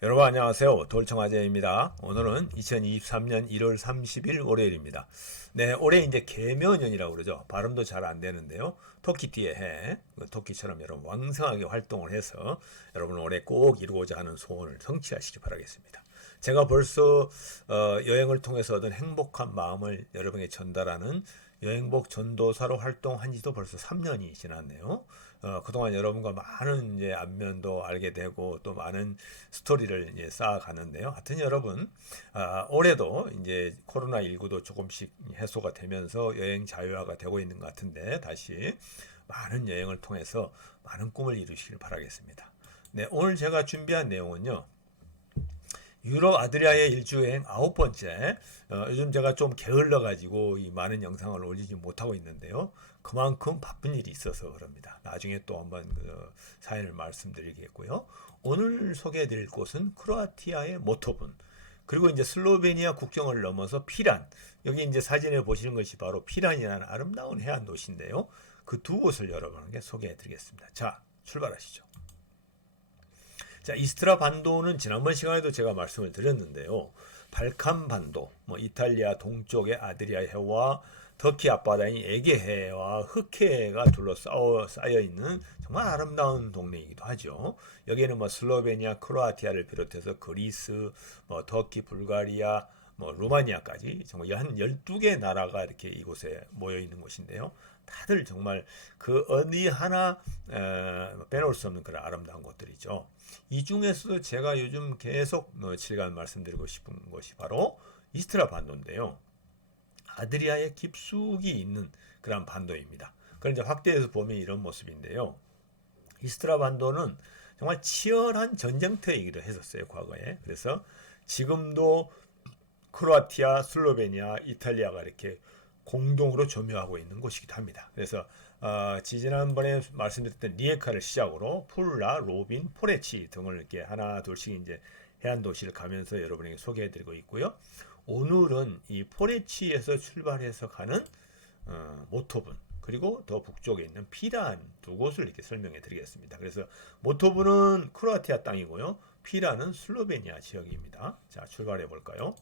여러분 안녕하세요. 돌청아재입니다. 오늘은 2023년 1월 30일 월요일입니다. 네, 올해 이제 개묘년이라고 그러죠. 발음도 잘 안 되는데요. 토끼띠의 해, 토끼처럼 여러분 왕성하게 활동을 해서 여러분 올해 꼭 이루고자 하는 소원을 성취하시기 바라겠습니다. 제가 벌써 여행을 통해서 얻은 행복한 마음을 여러분에게 전달하는 여행복 전도사로 활동한 지도 벌써 3년이 지났네요. 그동안 여러분과 많은 이제 안면도 알게 되고 또 많은 스토리를 이제 쌓아가는데요. 하여튼 여러분, 올해도 이제 코로나19도 조금씩 해소가 되면서 여행 자유화가 되고 있는 것 같은데 다시 많은 여행을 통해서 많은 꿈을 이루시길 바라겠습니다. 네, 오늘 제가 준비한 내용은요. 유럽 아드리아의 일주여행 9번째. 요즘 제가 좀 게을러 가지고 이 많은 영상을 올리지 못하고 있는데요. 그만큼 바쁜 일이 있어서 그럽니다. 나중에 또 한번 그 사연을 말씀드리겠고요. 오늘 소개해 드릴 곳은 크로아티아의 모토분, 그리고 이제 슬로베니아 국경을 넘어서 피란. 여기 이제 사진을 보시는 것이 바로 피란이라는 아름다운 해안 도시인데요. 그 두 곳을 여러분에게 소개해 드리겠습니다. 자, 출발하시죠. 자, 이스트라 반도는 지난번 시간에도 제가 말씀을 드렸는데요. 발칸 반도, 이탈리아 동쪽의 아드리아 해와 터키 앞바다인 에게해와 흑해가 쌓여 있는 정말 아름다운 동네이기도 하죠. 여기에는 슬로베니아, 크로아티아를 비롯해서 그리스, 터키, 불가리아, 루마니아까지 정말 한 12개 나라가 이렇게 이곳에 모여 있는 곳인데요. 다들 정말 그 어디 하나 빼놓을 수 없는 그런 아름다운 곳들이죠. 이 중에서도 제가 요즘 계속 며칠간 말씀드리고 싶은 것이 바로 이스트라 반도인데요. 아드리아의 깊숙이 있는 그런 반도입니다. 그걸 이제 확대해서 보면 이런 모습인데요. 이스트라 반도는 정말 치열한 전쟁터이기도 했었어요, 과거에. 그래서 지금도 크로아티아, 슬로베니아, 이탈리아가 이렇게 공동으로 점유하고 있는 곳이기도 합니다. 그래서 지난번에 말씀드렸던 리에카를 시작으로 풀라, 로빈, 포레치 등을 이렇게 하나 둘씩 이제 해안 도시를 가면서 여러분에게 소개해드리고 있고요. 오늘은 이 포레치에서 출발해서 가는 모토분, 그리고 더 북쪽에 있는 피란 두 곳을 이렇게 설명해 드리겠습니다. 그래서 모토분은 크로아티아 땅이고요. 피란은 슬로베니아 지역입니다. 자, 출발해 볼까요?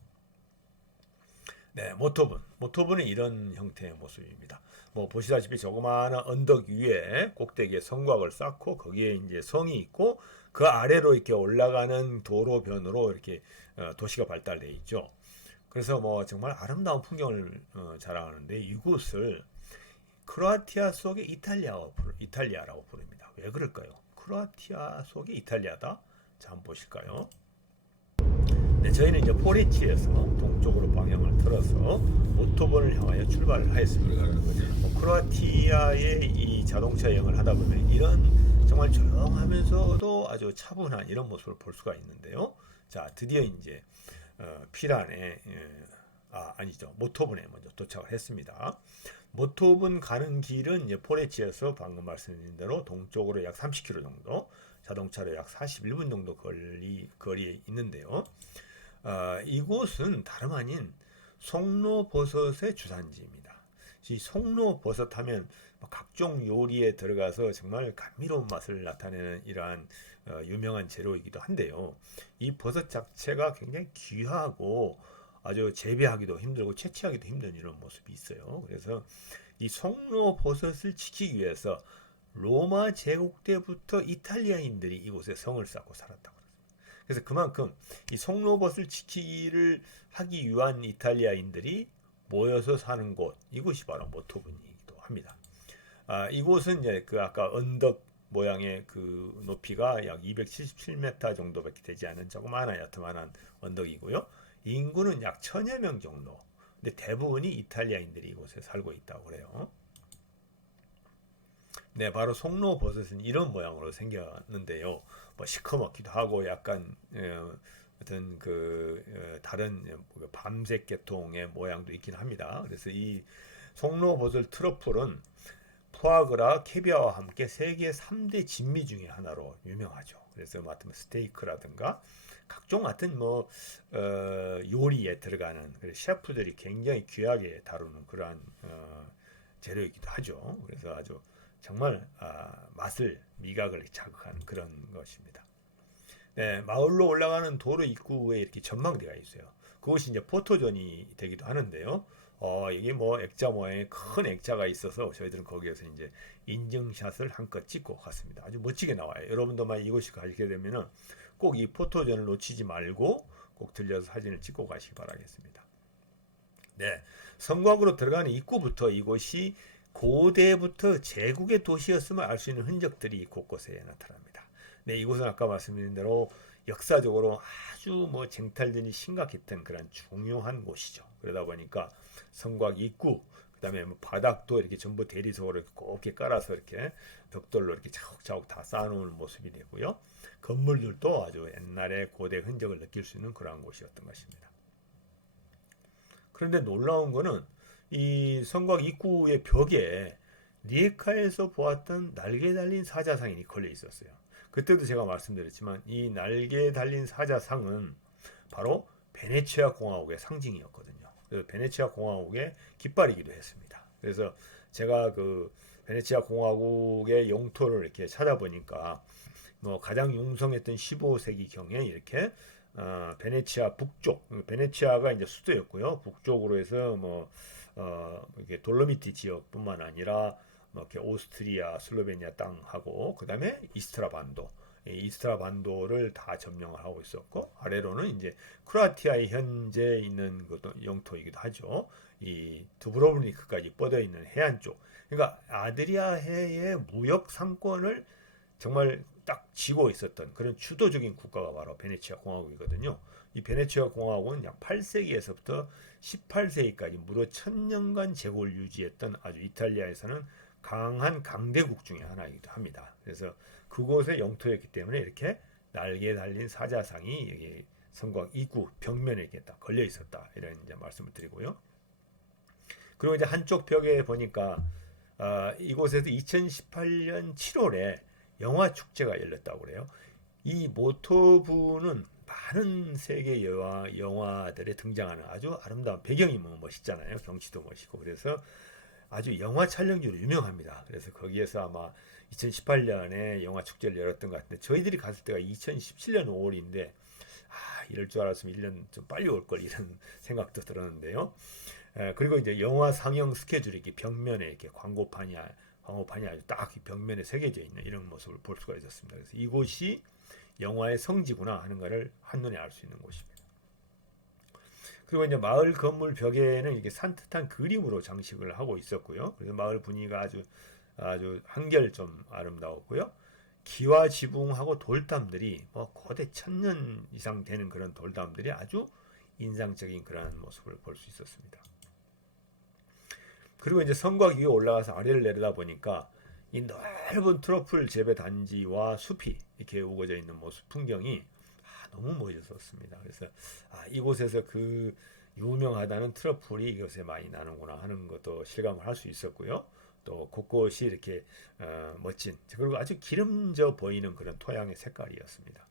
네, 모토분. 모토분은 이런 형태의 모습입니다. 보시다시피 조그마한 언덕 위에 꼭대기에 성곽을 쌓고 거기에 이제 성이 있고 그 아래로 이렇게 올라가는 도로변으로 이렇게 도시가 발달되어 있죠. 그래서 정말 아름다운 풍경을 자랑하는데 이곳을 크로아티아 속의 이탈리아라고 부릅니다. 왜 그럴까요? 크로아티아 속의 이탈리아다? 자, 한번 보실까요? 네, 저희는 이제 포리치에서 동쪽으로 방향을 틀어서 모토본을 향하여 출발을 하였습니다. 크로아티아의 이 자동차 여행을 하다 보면 이런 정말 조용하면서도 아주 차분한 이런 모습을 볼 수가 있는데요. 자, 드디어 이제 피란에 아니죠, 모토분에 먼저 도착을 했습니다. 모토분 가는 길은 이제 포레치에서 방금 말씀드린 대로 동쪽으로 약 30km 정도, 자동차로 약 41분 정도 거리에 있는데요. 이곳은 다름 아닌 송로버섯의 주산지입니다. 이 송로버섯 하면 각종 요리에 들어가서 정말 감미로운 맛을 나타내는 이러한 유명한 재료이기도 한데요. 이 버섯 자체가 굉장히 귀하고 아주 재배하기도 힘들고 채취하기도 힘든 이런 모습이 있어요. 그래서 이 송로버섯을 지키기 위해서 로마 제국 때부터 이탈리아인들이 이곳에 성을 쌓고 살았다고. 그래서 그만큼 이 송로버섯을 지키기를 하기 위한 이탈리아인들이 모여서 사는 곳, 이곳이 바로 모토분이기도 합니다. 이곳은 이제 그 아까 언덕 모양의 그 높이가 약 277m 정도밖에 되지 않은 조그마한 야트만한 언덕이고요. 인구는 약 1000여 명 정도. 근데 대부분이 이탈리아인들이 이곳에 살고 있다고 그래요. 네, 바로 송로버섯은 이런 모양으로 생겼는데요. 시커멓기도 하고 약간 어떤 다른 밤색 계통의 모양도 있긴 합니다. 그래서 이 송로버섯 트러플은 푸아그라, 캐비아와 함께 세계 3대 진미 중에 하나로 유명하죠. 그래서 맡으면 스테이크라든가 각종 같은 요리에 들어가는 셰프들이 굉장히 귀하게 다루는 그러한 재료이기도 하죠. 그래서 아주 정말 미각을 자극한 그런 것입니다. 네, 마을로 올라가는 도로 입구에 이렇게 전망대가 있어요. 그것이 이제 포토존이 되기도 하는데요. 이게 뭐 액자 모양의 큰 액자가 있어서 저희들은 거기에서 이제 인증샷을 한껏 찍고 갔습니다. 아주 멋지게 나와요. 여러분도만 이곳이 가시게 되면은 꼭 이 포토존을 놓치지 말고 꼭 들려서 사진을 찍고 가시기 바라겠습니다. 네, 성곽으로 들어가는 입구부터 이곳이 고대부터 제국의 도시였음을 알 수 있는 흔적들이 곳곳에 나타납니다. 네, 이곳은 아까 말씀드린 대로 역사적으로 아주 뭐 쟁탈전이 심각했던 그런 중요한 곳이죠. 그러다 보니까 성곽 입구, 그다음에 뭐 바닥도 이렇게 전부 대리석으로 곱게 깔아서 이렇게 벽돌로 이렇게 차곡차곡 다 쌓아놓은 모습이 되고요. 건물들도 아주 옛날의 고대 흔적을 느낄 수 있는 그러한 곳이었던 것입니다. 그런데 놀라운 거는 이 성곽 입구의 벽에 리에카에서 보았던 날개 달린 사자상이 걸려 있었어요. 그때도 제가 말씀드렸지만 이 날개 달린 사자상은 바로 베네치아 공화국의 상징이었거든요. 그래서 베네치아 공화국의 깃발이기도 했습니다. 그래서 제가 그 베네치아 공화국의 영토를 이렇게 찾아보니까 뭐 가장 융성했던 15세기 경에 이렇게 베네치아 북쪽, 베네치아가 이제 수도였고요. 북쪽으로 해서 뭐 이게 돌로미티 지역뿐만 아니라 뭐 이렇게 오스트리아, 슬로베니아 땅하고 그다음에 이스트라 반도, 이스트라 반도를 다 점령을 하고 있었고 아래로는 이제 크로아티아의 현재 있는 그 영토이기도 하죠. 이 두브로브니크까지 뻗어 있는 해안 쪽. 그러니까 아드리아해의 무역 상권을 정말 딱 쥐고 있었던 그런 주도적인 국가가 바로 베네치아 공화국이거든요. 이 베네치아 공화국은 약 8세기에서부터 18세기까지 무려 1000년간 제국을 유지했던 아주 이탈리아에서는 강한 강대국 중에 하나이기도 합니다. 그래서 그곳의 영토였기 때문에 이렇게 날개 달린 사자상이 여기 성곽 입구 벽면에 이렇게 딱 걸려 있었다. 이런 이제 말씀을 드리고요. 그리고 이제 한쪽 벽에 보니까 이곳에서 2018년 7월에 영화 축제가 열렸다고 그래요. 이 모토부는 많은 세계 영화들에 등장하는 아주 아름다운 배경이 뭐 멋있잖아요. 경치도 멋있고 그래서 아주 영화 촬영지로 유명합니다. 그래서 거기에서 아마 2018년에 영화 축제를 열었던 것 같은데 저희들이 갔을 때가 2017년 5월인데 이럴 줄 알았으면 1년 좀 빨리 올 걸 이런 생각도 들었는데요. 그리고 이제 영화 상영 스케줄이 이렇게 벽면에 이렇게 광고판이 아주 딱 벽면에 새겨져 있는 이런 모습을 볼 수가 있었습니다. 그래서 이곳이 영화의 성지구나 하는 것을 한눈에 알 수 있는 곳입니다. 그리고 이제 마을 건물 벽에는 이렇게 산뜻한 그림으로 장식을 하고 있었고요. 그래서 마을 분위기가 아주 한결 좀 아름다웠고요. 기와 지붕하고 돌담들이 뭐 거대 1000년 이상 되는 그런 돌담들이 아주 인상적인 그런 모습을 볼 수 있었습니다. 그리고 이제 성곽 위에 올라가서 아래를 내려다 보니까 이 넓은 트러플 재배 단지와 숲이 이렇게 우거져 있는 모습 풍경이 너무 멋있었습니다. 그래서 이곳에서 그 유명하다는 트러플이 이곳에 많이 나는구나 하는 것도 실감을 할 수 있었고요. 또 곳곳이 이렇게 멋진 그리고 아주 기름져 보이는 그런 토양의 색깔이었습니다.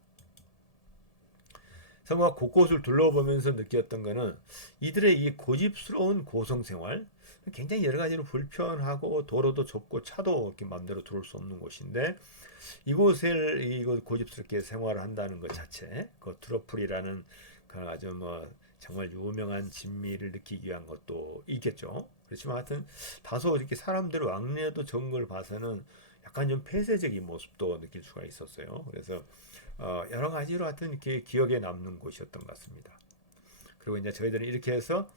성곽 곳곳을 둘러보면서 느꼈던 것은 이들의 이 고집스러운 고성생활, 굉장히 여러 가지로 불편하고 도로도 좁고 차도 이렇게 마음대로 들어올 수 없는 곳인데 이곳 고집스럽게 생활을 한다는 것 자체, 그 트러플이라는 그 아주 뭐 정말 유명한 진미를 느끼기 위한 것도 있겠죠. 그렇지만 하여튼 다소 이렇게 사람들 왕래도 적은 걸 봐서는 약간 좀 폐쇄적인 모습도 느낄 수가 있었어요. 그래서 여러 가지로 하여튼 이렇게 기억에 남는 곳이었던 것 같습니다. 그리고 이제 저희들은 이렇게 해서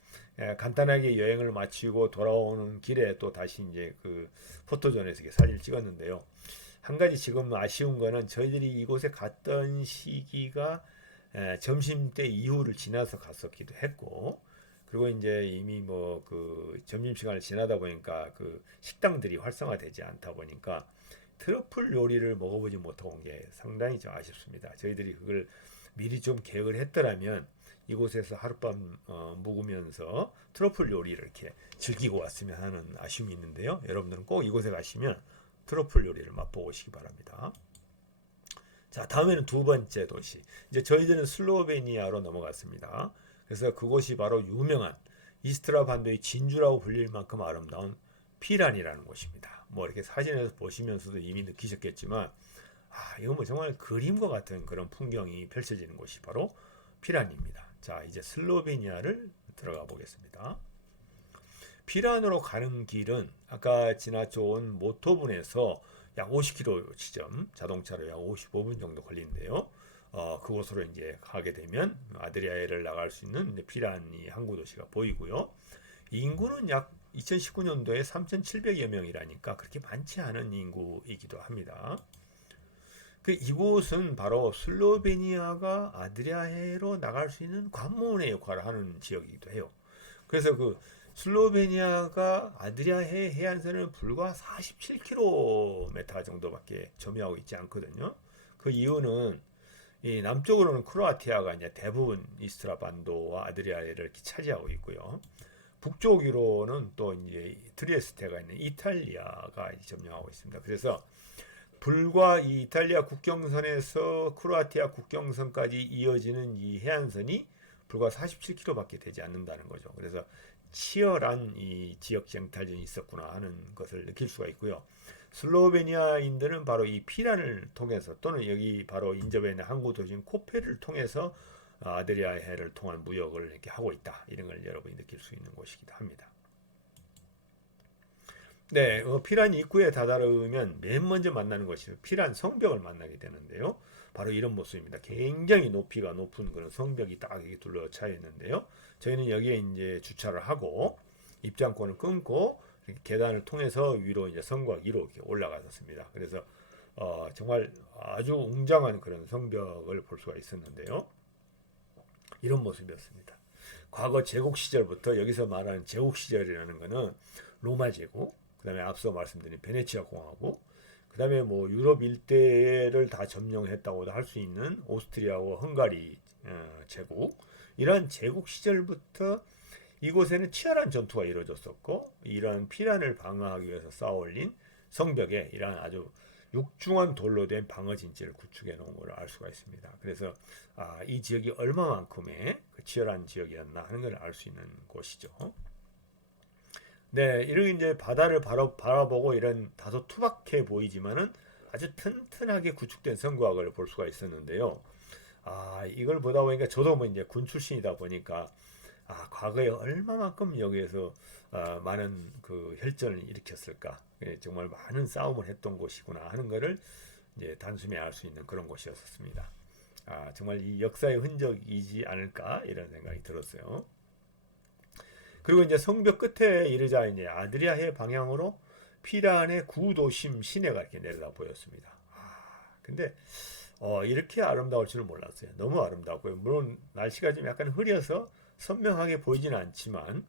간단하게 여행을 마치고 돌아오는 길에 또 다시 이제 그 포토존에서 이렇게 사진을 찍었는데요. 한 가지 지금 아쉬운 거는 저희들이 이곳에 갔던 시기가 점심때 이후를 지나서 갔었기도 했고, 그리고 이제 이미 뭐 그 점심시간을 지나다 보니까 그 식당들이 활성화되지 않다 보니까 트러플 요리를 먹어보지 못한 게 상당히 좀 아쉽습니다. 저희들이 그걸 미리 좀 계획을 했더라면 이곳에서 하룻밤 묵으면서 트러플 요리를 이렇게 즐기고 왔으면 하는 아쉬움이 있는데요. 여러분들은 꼭 이곳에 가시면 트러플 요리를 맛보고 오시기 바랍니다. 자, 다음에는 두 번째 도시. 이제 저희들은 슬로베니아로 넘어갔습니다. 그래서 그곳이 바로 유명한 이스트라 반도의 진주라고 불릴 만큼 아름다운 피란이라는 곳입니다. 뭐 이렇게 사진에서 보시면서도 이미 느끼셨겠지만 이건 뭐 정말 그림과 같은 그런 풍경이 펼쳐지는 곳이 바로 피란입니다. 자, 이제 슬로베니아를 들어가 보겠습니다. 피란으로 가는 길은 아까 지나쳐온 모토분에서 약 50km 지점, 자동차로 약 55분 정도 걸리는데요. 그곳으로 이제 가게 되면 아드리아해를 나갈 수 있는 피란이 항구 도시가 보이고요. 인구는 약 2019년도에 3,700여 명이라니까 그렇게 많지 않은 인구이기도 합니다. 이곳은 바로 슬로베니아가 아드리아해로 나갈 수 있는 관문의 역할을 하는 지역이기도 해요. 그래서 슬로베니아가 아드리아해 해안선을 불과 47km 정도밖에 점유하고 있지 않거든요. 그 이유는 이 남쪽으로는 크로아티아가 이제 대부분 이스트라 반도와 아드리아해를 이렇게 차지하고 있고요. 북쪽으로는 또 이제 트리에스테가 있는 이탈리아가 점령하고 있습니다. 그래서 불과 이 이탈리아 국경선에서 크로아티아 국경선까지 이어지는 이 해안선이 불과 47km밖에 되지 않는다는 거죠. 그래서 치열한 이 지역 쟁탈전이 있었구나 하는 것을 느낄 수가 있고요. 슬로베니아인들은 바로 이 피란을 통해서 또는 여기 바로 인접해 있는 항구 도시인 코페를 통해서 아드리아해를 통한 무역을 이렇게 하고 있다. 이런 걸 여러분이 느낄 수 있는 곳이기도 합니다. 네, 피란 입구에 다다르면 맨 먼저 만나는 것이 피란 성벽을 만나게 되는데요. 바로 이런 모습입니다. 굉장히 높이가 높은 그런 성벽이 딱 이렇게 둘러차 있는데요. 저희는 여기에 이제 주차를 하고 입장권을 끊고 계단을 통해서 위로 이제 성곽 위로 이렇게 올라갔었습니다. 그래서 정말 아주 웅장한 그런 성벽을 볼 수가 있었는데요. 이런 모습이었습니다. 과거 제국 시절부터 여기서 말하는 제국 시절이라는 것은 로마 제국, 그 다음에 앞서 말씀드린 베네치아 공화국, 그 다음에 뭐 유럽 일대를 다 점령했다고도 할 수 있는 오스트리아와 헝가리 제국, 이러한 제국 시절부터 이곳에는 치열한 전투가 이루어졌었고, 이러한 피란을 방어하기 위해서 쌓아올린 성벽에 이러한 아주 육중한 돌로 된 방어 진지를 구축해 놓은 걸 알 수가 있습니다. 그래서 이 지역이 얼마만큼의 치열한 지역이었나 하는 걸 알 수 있는 곳이죠. 네, 이렇게 이제 바다를 바로 바라보고 이런 다소 투박해 보이지만은 아주 튼튼하게 구축된 성곽을 볼 수가 있었는데요. 이걸 보다 보니까 저도 뭐 이제 군 출신이다 보니까 과거에 얼마만큼 여기에서 많은 그 혈전을 일으켰을까, 정말 많은 싸움을 했던 곳이구나 하는 것을 이제 단숨에 알 수 있는 그런 곳이었습니다. 정말 이 역사의 흔적이지 않을까 이런 생각이 들었어요. 그리고 이제 성벽 끝에 이르자 이제 아드리아해 방향으로 피란의 구도심 시내가 이렇게 내려다 보였습니다. 근데 이렇게 아름다울 줄은 몰랐어요. 너무 아름답고요. 물론 날씨가 좀 약간 흐려서 선명하게 보이지는 않지만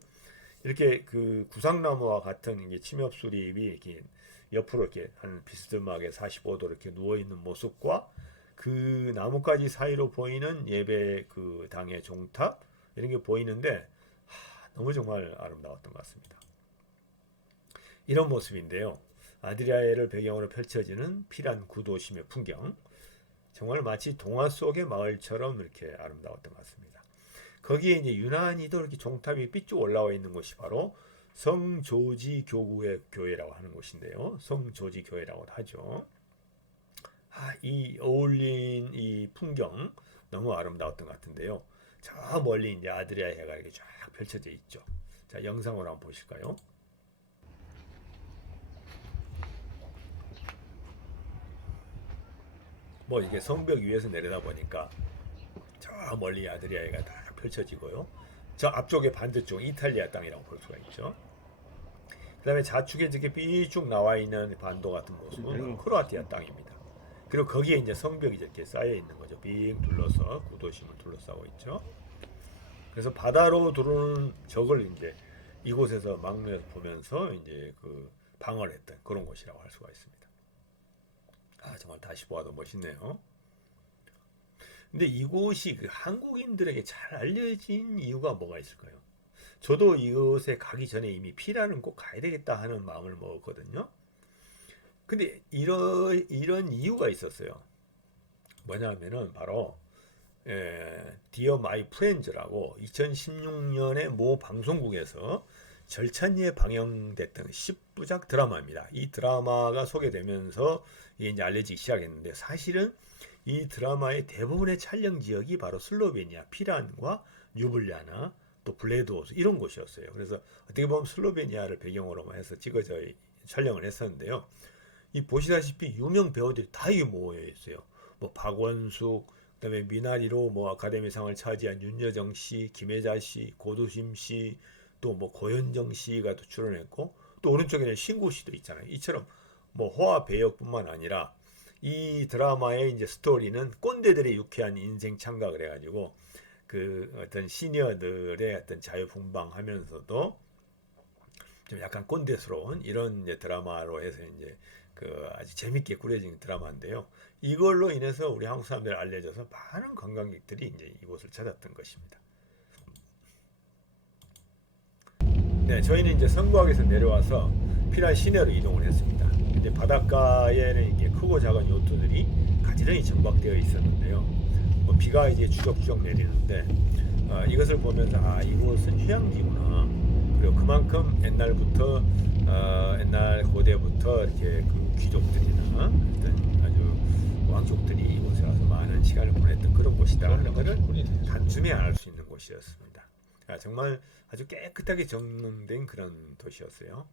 이렇게 그 구상나무와 같은 이게 침엽수립이 이렇게 옆으로 이렇게 한 비스듬하게 45도 이렇게 누워 있는 모습과 그 나뭇가지 사이로 보이는 예배 그 당의 종탑 이런 게 보이는데 너무 정말 아름다웠던 것 같습니다. 이런 모습인데요. 아드리아해를 배경으로 펼쳐지는 피란 구도심의 풍경, 정말 마치 동화 속의 마을처럼 이렇게 아름다웠던 것 같습니다. 거기에 이제 유난히도 이렇게 종탑이 삐쭉 올라와 있는 곳이 바로 성조지 교구의 교회라고 하는 곳인데요. 성조지 교회라고도 하죠. 이 어울린 이 풍경 너무 아름다웠던 것 같은데요. 저 멀리 이제 아드리아해가 이렇게 쫙 펼쳐져 있죠. 자, 영상으로 한번 보실까요? 뭐 이게 성벽 위에서 내려다 보니까 저 멀리 아드리아해가 다 펼쳐지고요. 저 앞쪽에 반대쪽 이탈리아 땅이라고 볼 수가 있죠. 그 다음에 좌측에 이렇게 삐쭉 나와 있는 반도 같은 모습은 크로아티아 땅입니다. 그리고 거기에 이제 성벽이 이렇게 쌓여 있는 거죠. 빙 둘러서 구도심을 둘러싸고 있죠. 그래서 바다로 들어오는 적을 이제 이곳에서 막내 보면서 이제 그 방어를 했던 그런 곳이라고 할 수가 있습니다. 정말 다시 보아도 멋있네요. 근데 이곳이 그 한국인들에게 잘 알려진 이유가 뭐가 있을까요? 저도 이곳에 가기 전에 이미 피란은 꼭 가야 되겠다 하는 마음을 먹었거든요. 근데 이런 이유가 있었어요. 뭐냐면은 바로 Dear My Friends라고 2016년에 모 방송국에서 절찬리에 방영됐던 10부작 드라마입니다. 이 드라마가 소개되면서 이게 이제 알려지기 시작했는데 사실은 이 드라마의 대부분의 촬영 지역이 바로 슬로베니아, 피란과 류블리아나 또 블레드오스 이런 곳이었어요. 그래서 어떻게 보면 슬로베니아를 배경으로 해서 찍어져 촬영을 했었는데요. 이 보시다시피 유명 배우들이 다 이게 모여 있어요. 뭐 박원숙, 그다음에 미나리로 뭐 아카데미상을 차지한 윤여정 씨, 김혜자 씨, 고두심 씨, 또 뭐 고현정 씨가 또 출연했고 또 오른쪽에는 신구 씨도 있잖아요. 이처럼 뭐 호화 배역뿐만 아니라 이 드라마의 이제 스토리는 꼰대들의 유쾌한 인생 참각을 해가지고 그 어떤 시니어들의 어떤 자유분방하면서도 좀 약간 꼰대스러운 이런 이제 드라마로 해서 이제 그 아주 재밌게 꾸려진 드라마인데요. 이걸로 인해서 우리 한국 사람들 알려져서 많은 관광객들이 이제 이곳을 찾았던 것입니다. 네, 저희는 이제 성곽에서 내려와서 피란 시내로 이동을 했습니다. 이제 바닷가에는 이게 크고 작은 요트들이 가지런히 정박되어 있었는데요. 뭐 비가 이제 주적주적 내리는데 이것을 보면서 이곳은 휴양지구나. 그리고 그만큼 옛날부터 옛날 고대부터 이렇게 그 귀족들이나 어떤 아주 왕족들이 이곳에 와서 많은 시간을 보냈던 그런 곳이다 하는 것을 단숨에 알 수 있는 곳이었습니다. 정말 아주 깨끗하게 정돈된 그런 도시였어요.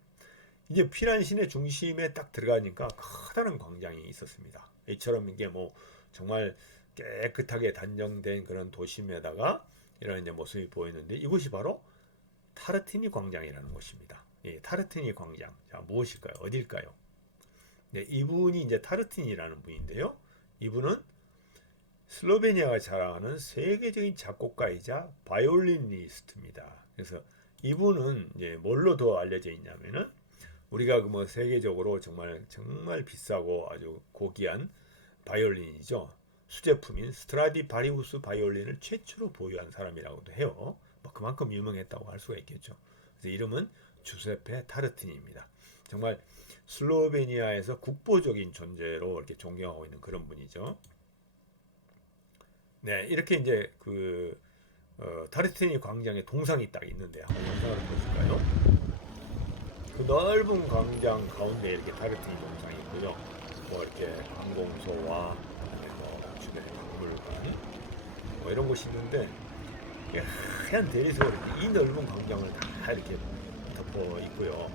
이제 피란 시내 중심에 딱 들어가니까 커다란 광장이 있었습니다. 이처럼 이게 뭐 정말 깨끗하게 단정된 그런 도심에다가 이런 이제 모습이 보이는데 이곳이 바로 타르티니 광장이라는 곳입니다. 예, 타르티니 광장. 자, 무엇일까요? 어딜까요? 네, 이분이 이제 타르티니라는 분인데요. 이분은 슬로베니아가 자랑하는 세계적인 작곡가이자 바이올리니스트입니다. 그래서 이분은 이제 뭘로 더 알려져 있냐면은 우리가 그 뭐 세계적으로 정말 비싸고 아주 고귀한 바이올린이죠. 수제품인 스트라디바리우스 바이올린을 최초로 보유한 사람이라고도 해요. 뭐 그만큼 유명했다고 할 수가 있겠죠. 그래서 이름은 주세페 타르티니입니다. 정말 슬로베니아에서 국보적인 존재로 이렇게 존경하고 있는 그런 분이죠. 네, 이렇게 이제 그 타르티니 광장에 동상이 딱 있는데 한번 영상을 보실까요? 그 넓은 광장 가운데 이렇게 타르티니 동상이 있고요. 뭐 이렇게 관공서와 뭐 주변에 박물관 뭐 이런 곳이 있는데 하얀 대리석으로 이 넓은 광장을 다 이렇게 덮어 있고요.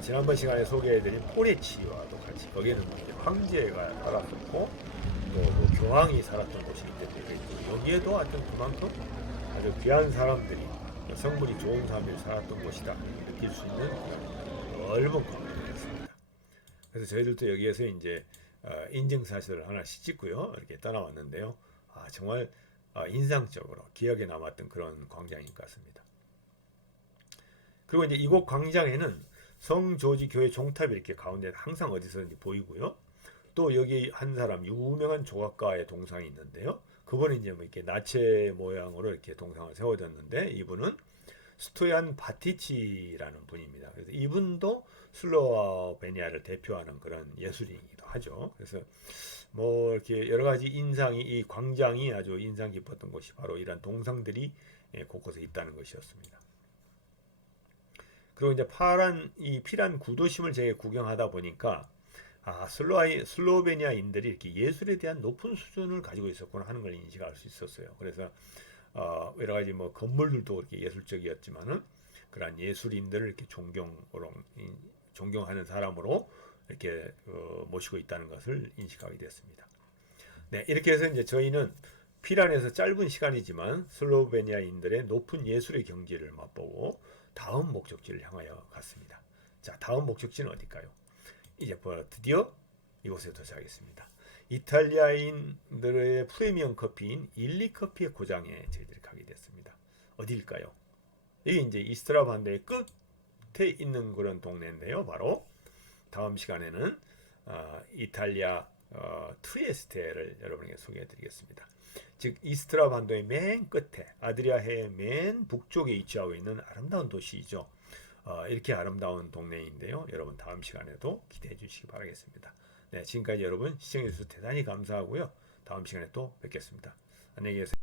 지난번 시간에 소개해드린 포레치와도 같이 거기에는 이제 황제가 살았었고 또 교황이 살았던 곳이기 때문에 여기에도 하여튼 그만큼 아주 귀한 사람들이 성분이 좋은 사람들이 살았던 곳이다 느낄 수 있는 넓은 광장이었습니다. 그래서 저희들도 여기에서 이제 인증사실을 하나씩 찍고요 이렇게 떠나왔는데요. 정말 인상적으로 기억에 남았던 그런 광장인 것 같습니다. 그리고 이제 이곳 광장에는 성조지 교회 종탑이 이렇게 가운데 항상 어디서든지 보이고요. 또 여기 한 사람 유명한 조각가의 동상이 있는데요. 그분은 이제 뭐 이렇게 나체 모양으로 이렇게 동상을 세워졌는데 이분은 스토얀 바티치라는 분입니다. 그래서 이분도 슬로베니아를 대표하는 그런 예술인이기도 하죠. 그래서 뭐 이렇게 여러 가지 인상이 이 광장이 아주 인상 깊었던 것이 바로 이런 동상들이 곳곳에 있다는 것이었습니다. 그리고 이제 이 피란 구도심을 제가 구경하다 보니까 슬로베니아인들이 이렇게 예술에 대한 높은 수준을 가지고 있었구나 하는 걸 인식할 수 있었어요. 그래서 여러 가지 뭐 건물들도 그렇게 예술적이었지만은 그러한 예술인들을 이렇게 존경하는 사람으로 이렇게 모시고 있다는 것을 인식하게 되었습니다. 네, 이렇게 해서 이제 저희는 피란에서 짧은 시간이지만 슬로베니아인들의 높은 예술의 경지를 맛보고 다음 목적지를 향하여 갔습니다. 자, 다음 목적지는 어딜까요? 이제 드디어 이곳에 도착하겠습니다. 이탈리아인들의 프리미엄 커피인 일리 커피의 고장에 저희들이 가게 됐습니다. 어디일까요? 이게 이제 이스트라 반도의 끝에 있는 그런 동네인데요. 바로 다음 시간에는 이탈리아 트리에스테를 여러분에게 소개해드리겠습니다. 즉 이스트라 반도의 맨 끝에 아드리아해의 맨 북쪽에 위치하고 있는 아름다운 도시이죠. 이렇게 아름다운 동네인데요. 여러분 다음 시간에도 기대해 주시기 바라겠습니다. 네, 지금까지 여러분 시청해 주셔서 대단히 감사하고요. 다음 시간에 또 뵙겠습니다. 안녕히 계세요.